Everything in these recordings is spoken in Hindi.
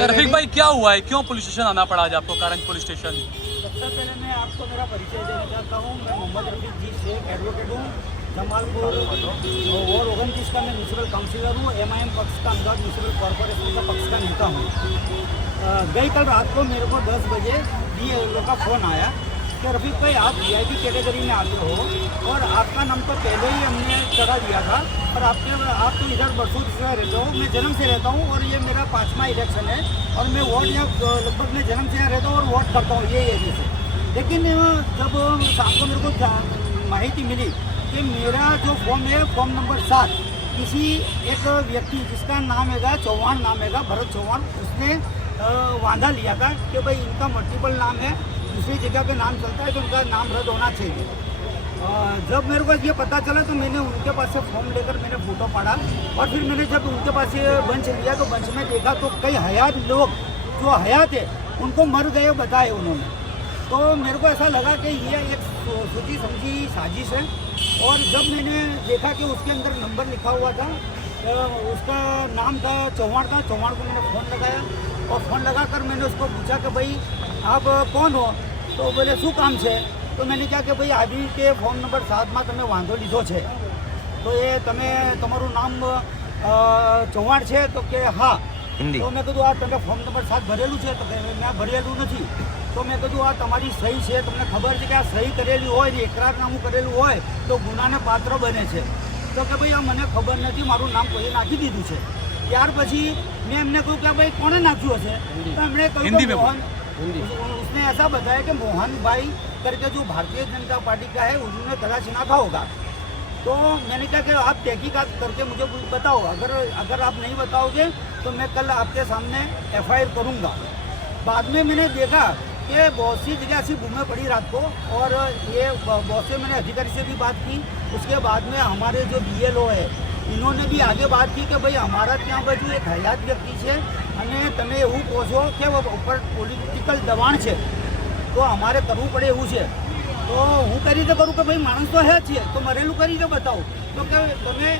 रफीक भाई क्या हुआ है, क्यों पुलिस स्टेशन आना पड़ा आज आपको, कारंज पुलिस स्टेशन? सबसे पहले मैं आपको मेरा परिचय देना चाहता हूँ। मैं मोहम्मद रफीक जी शेख एडवोकेट हूँ। जमालपुर और 29 का मैं म्यूनसिपल काउंसिलर हूँ। MIM पक्ष का, अहमदाबाद म्यूनसिपल कॉर्पोरेशन का पक्ष का नेता हूँ। गई कल रात को मेरे को 10 बजे BLO का फ़ोन आया कि रफीक भाई आप VIP कैटेगरी में आते हो और आपका नाम तो पहले ही हमने चढ़ा दिया था, और आप तो इधर बरसों से रहते हो। मैं जन्म से रहता हूँ और ये मेरा 5वां इलेक्शन है, और मैं वोट यहाँ लगभग मैं जन्म से यहाँ रहता हूँ और वोट करता हूँ ये एरिया से। लेकिन जब शाम को मेरे को माहिती मिली कि मेरा जो फॉर्म है, फॉर्म नंबर 7, किसी एक व्यक्ति जिसका नाम है चौहान, नाम है भरत चौहान, उसने वादा लिया था कि भाई इनका मल्टीपल नाम है, दूसरी जगह पे नाम चलता है तो उनका नाम रद्द होना चाहिए। जब मेरे को ये पता चला तो मैंने उनके पास से फॉर्म लेकर मैंने फ़ोटो पढ़ा, और फिर मैंने जब उनके पास से बंच लिया तो बंच में देखा तो कई हयात लोग जो हयात है उनको मर गए बताए उन्होंने। तो मेरे को ऐसा लगा कि ये एक सोची समझी साजिश है। और जब मैंने देखा कि उसके अंदर नंबर लिखा हुआ था, उसका नाम था चौहान को मैंने फ़ोन लगाया, और फ़ोन लगाकर मैंने उसको पूछा कि भाई आप कौन हो? तो बोले શું કામ છે? તો मैंने कहा कि भाई આવી રીતે ફોર્મ નંબર 7માં તમે વાંધો લીધો છે, તો એ તમે તમારું નામ ચૌહાણ છે? તો કે હા. તો મેં કીધું આ તમે ફોર્મ નંબર 7 ભરેલું છે? તો કે મેં ભરેલું નથી. તો મેં કીધું આ તમારી સહી છે, તમને ખબર છે કે આ સહી કરેલી હોય ને એકરારનામું કરેલું હોય તો ગુનાને પાત્ર બને છે? તો કે ભાઈ આ મને ખબર નથી, મારું નામ કોઈએ નાખી દીધું છે. ત્યાર પછી મેં એમને કહ્યું કે ભાઈ કોણે નાખ્યું હશે? તો એમણે કહ્યું કે મોહન, उसने ऐसा बताया कि मोहन भाई करके जो भारतीय जनता पार्टी का है उन्होंने तलाश नाका होगा। तो मैंने कहा कि आप तहकीकात करके मुझे बताओ, अगर आप नहीं बताओगे तो मैं कल आपके सामने FIR करूँगा। बाद में मैंने देखा कि बहुत सी जगह ऐसी घूमे पड़ी रात को, और ये बहुत से मैंने अधिकारी से भी बात की। उसके बाद में हमारे जो BLO है इन्होंने भी आगे बात की कि भाई हमारा ત્યાં બાજુ એક હયાત વ્યક્તિ છે અને તમે એવું કહો છો કે ઉપર પોલિટિકલ દબાણ છે, તો અમારે કરવું પડે એવું છે। તો હું કઈ રીતે કરું કે ભાઈ માણસ તો હે જ છે, તો મરેલું કરી રીતે બતાવો। તો કે તમે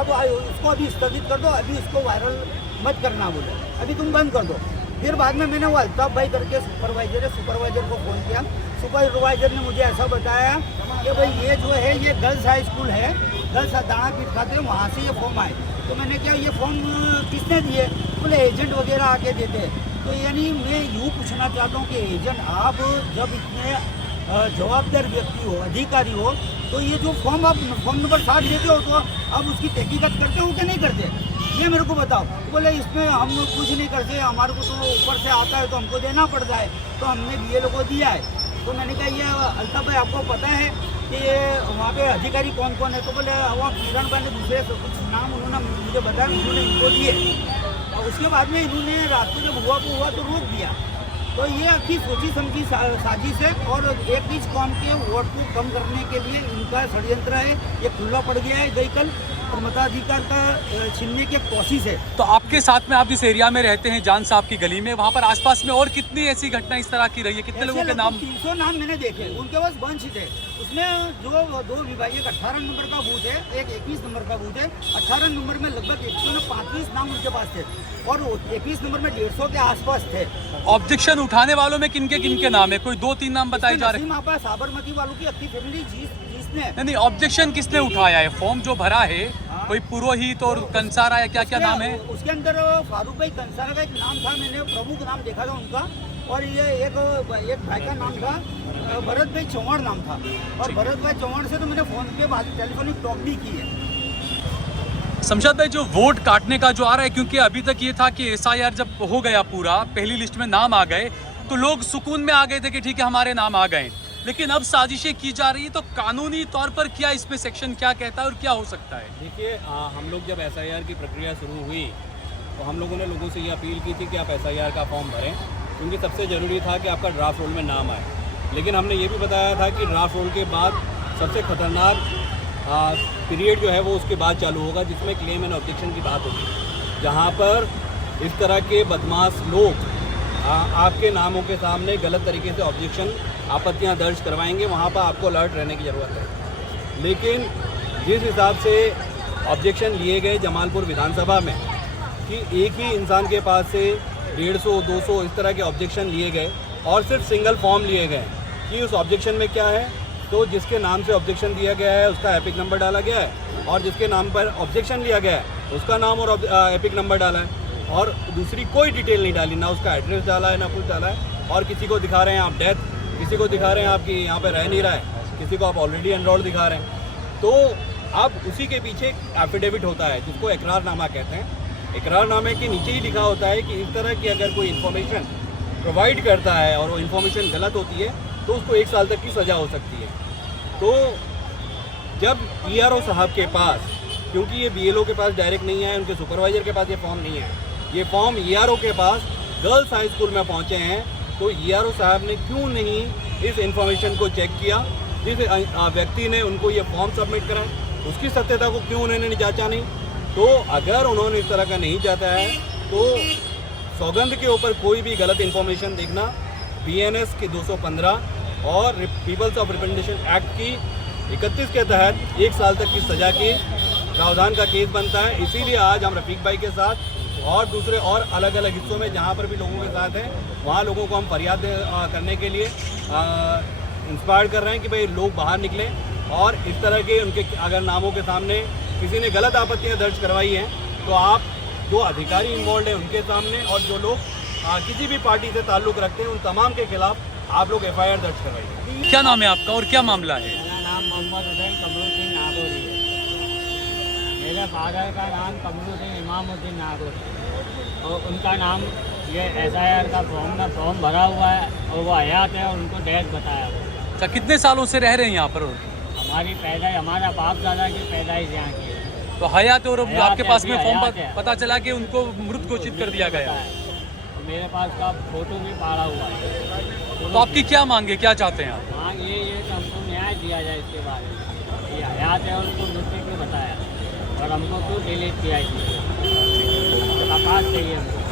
अब उसको अभी स्थगित कर दो, अभी इसको वायरल मत करना बोले, अभी तुम बंद कर दो। फिर बाद में मैंने वो अल्ताफ भाई करके सुपरवाइजर को फ़ोन किया। सुपरवाइजर ने मुझे ऐसा बताया कि भाई ये जो है ये गर्ल्स हाई स्कूल है, गर्ल्स दानापीठ खाते, वहाँ से ये फॉर्म आए। तो मैंने क्या ये फॉर्म किसने दिए? बोले एजेंट वगैरह आके देते। तो यानी मैं यूँ पूछना चाहता हूँ कि एजेंट आप जब इतने जवाबदार व्यक्ति हो, अधिकारी हो, तो ये जो फॉर्म आप फॉर्म नंबर 7 देते हो तो आप उसकी तहकीकात करते हो कि नहीं करते? ये मेरे को बताओ। बोले इसमें हम कुछ नहीं करते, हमारे को तो ऊपर से आता है तो हमको देना पड़ता है, तो हमने BLO को दिया है। तो मैंने कहा ये अल्ताफ भाई आपको पता है कि वहाँ पे अधिकारी कौन कौन है? तो बोले वहाँ किरण भाई ने दूसरे कुछ नाम उन्होंने मुझे बताया, उन्होंने इनको दिए। और उसके बाद में इन्होंने रात को जब हुआ तो रोक दिया। तो ये अच्छी सोची समझी साजिश है, और एक ही कौम के वोट को कम करने के लिए इनका षड्यंत्र है। ये खुला पड़ गया है गई कल, और मताधिकार का छीनने की कोशिश है। तो आपके साथ में आप जिस एरिया में रहते हैं, जान साहब की गली में, वहाँ पर आसपास में और कितनी ऐसी घटना इस तरह की रही है? कितने लोगों के नाम? 300 नाम मैंने देखे, उनके पास बंच थे। उसमें जो 2 विभाग, एक 18 नंबर का बूथ है, एक 21 नंबर का बूथ है। 18 नंबर में लगभग 135 नाम उनके पास थे, और 21 नंबर में 150 के आसपास थे। ऑब्जेक्शन उठाने वालों में किनके नाम है? कोई 2-3 नाम बताए जा रहे हैं। साबरमती वालों की अपनी फैमिली जिसने नहीं, ऑब्जेक्शन किसने उठाया है? फॉर्म जो भरा है कोई पुरोहित और कंसारा या क्या नाम है? उसके अंदर फारूक भाई कंसारा का एक नाम था, मैंने प्रमुख नाम देखा था उनका, और ये एक भाई का नाम था भरत भाई चौहान नाम था। और भरत भाई चौहान से तो मैंने फ़ोन पे बात, टेलीफोनिक टॉक भी की है। शमशाद भाई, जो वोट काटने का जो आ रहा है, क्योंकि अभी तक ये था कि SIR जब हो गया पूरा, पहली लिस्ट में नाम आ गए तो लोग सुकून में आ गए थे कि ठीक है हमारे नाम आ गए। लेकिन अब साजिशें की जा रही है, तो कानूनी तौर पर क्या इसमें सेक्शन क्या कहता है और क्या हो सकता है? देखिए, हम लोग जब SIR की प्रक्रिया शुरू हुई तो हम लोगों ने लोगों से ये अपील की थी कि आप SIR का फॉर्म भरें, क्योंकि सबसे ज़रूरी था कि आपका ड्राफ्ट रोल में नाम आए। लेकिन हमने ये भी बताया था कि ड्राफ्ट रोल के बाद सबसे खतरनाक पीरियड जो है वो उसके बाद चालू होगा, जिसमें क्लेम एंड ऑब्जेक्शन की बात होगी, जहाँ पर इस तरह के बदमाश लोग आपके नामों के सामने गलत तरीके से ऑब्जेक्शन आपत्तियां दर्ज करवाएंगे, वहाँ पर आपको अलर्ट रहने की ज़रूरत है। लेकिन जिस हिसाब से ऑब्जेक्शन लिए गए जमालपुर विधानसभा में कि एक ही इंसान के पास से 150-200 इस तरह के ऑब्जेक्शन लिए गए और सिर्फ सिंगल फॉर्म लिए गए कि उस ऑब्जेक्शन में क्या है, तो जिसके नाम से ऑब्जेक्शन दिया गया है उसका एपिक नंबर डाला गया है और जिसके नाम पर ऑब्जेक्शन लिया गया है उसका नाम और एपिक नंबर डाला है और दूसरी कोई डिटेल नहीं डाली, ना उसका एड्रेस डाला है ना कुछ डाला है। और किसी को दिखा रहे हैं आप डेथ, किसी को दिखा रहे हैं आपकी यहाँ पे रह नहीं रहा है, किसी को आप ऑलरेडी एनरोल्ड दिखा रहे हैं। तो अब उसी के पीछे एफिडेविट होता है जिसको इकरारनामा कहते हैं। इकरारनामे के नीचे ही लिखा होता है कि इस तरह की अगर कोई इन्फॉर्मेशन प्रोवाइड करता है और वो इन्फॉर्मेशन गलत होती है तो उसको 1 साल तक की सज़ा हो सकती है। तो जब ERO साहब के पास, क्योंकि ये BLO के पास डायरेक्ट नहीं है, उनके सुपरवाइजर के पास ये फॉर्म नहीं है, ये फॉर्म ERO के पास गर्ल्स हाई स्कूल में पहुंचे हैं, तो ERO साहब ने क्यों नहीं इस इंफॉर्मेशन को चेक किया, जिस व्यक्ति ने उनको ये फॉर्म सबमिट करा उसकी सत्यता को क्यों उन्होंने जांचा नहीं। तो अगर उन्होंने इस तरह का नहीं जाता है तो सौगंध के ऊपर कोई भी गलत इंफॉर्मेशन देखना BNS की 215 और पीपल्स ऑफ रिप्रेजेंटेशन एक्ट की 31 के तहत 1 साल तक की सज़ा की प्रावधान का केस बनता है। इसीलिए आज हम रफ़ीक भाई के साथ और दूसरे और अलग अलग हिस्सों में जहाँ पर भी लोगों के साथ हैं वहाँ लोगों को हम फरियाद करने के लिए इंस्पायर कर रहे हैं कि भाई लोग बाहर निकलें और इस तरह के उनके अगर नामों के सामने किसी ने गलत आपत्तियाँ दर्ज करवाई हैं तो आप जो अधिकारी इन्वॉल्व हैं उनके सामने और जो लोग किसी भी पार्टी से ताल्लुक़ रखते हैं उन तमाम के खिलाफ आप लोग FIR दर्ज करवाइए। क्या नाम है आपका और क्या मामला है? मेरा नाम मोहम्मद हुसैन कमरू सिंह नागौरी है। मेरे फादर का नाम कमरू सिंह इमामुद्दीन नागौरी और उनका नाम ये SIR का फॉर्म में फॉर्म भरा हुआ है और वो हयात है और उनको डेथ बताया। अच्छा, कितने सालों से रह रहे हैं यहाँ पर? हमारा बाप दादा की पैदाइश यहाँ की है। तो हयात और हयात आपके है, पास में अभी फॉर्म हयात है। पता चला कि उनको मृत घोषित कर दिया गया। मेरे पास का फोटो भी पड़ा हुआ है। तो आपकी क्या मांगे, क्या चाहते हैं आप? हाँ, ये कि हमको न्याय दिया जाए इसके बारे में। ये हयात है और उनको मृत्यु को बताया और हमको क्यों डिलीट किया इसमें, प्रकाश चाहिए हमको।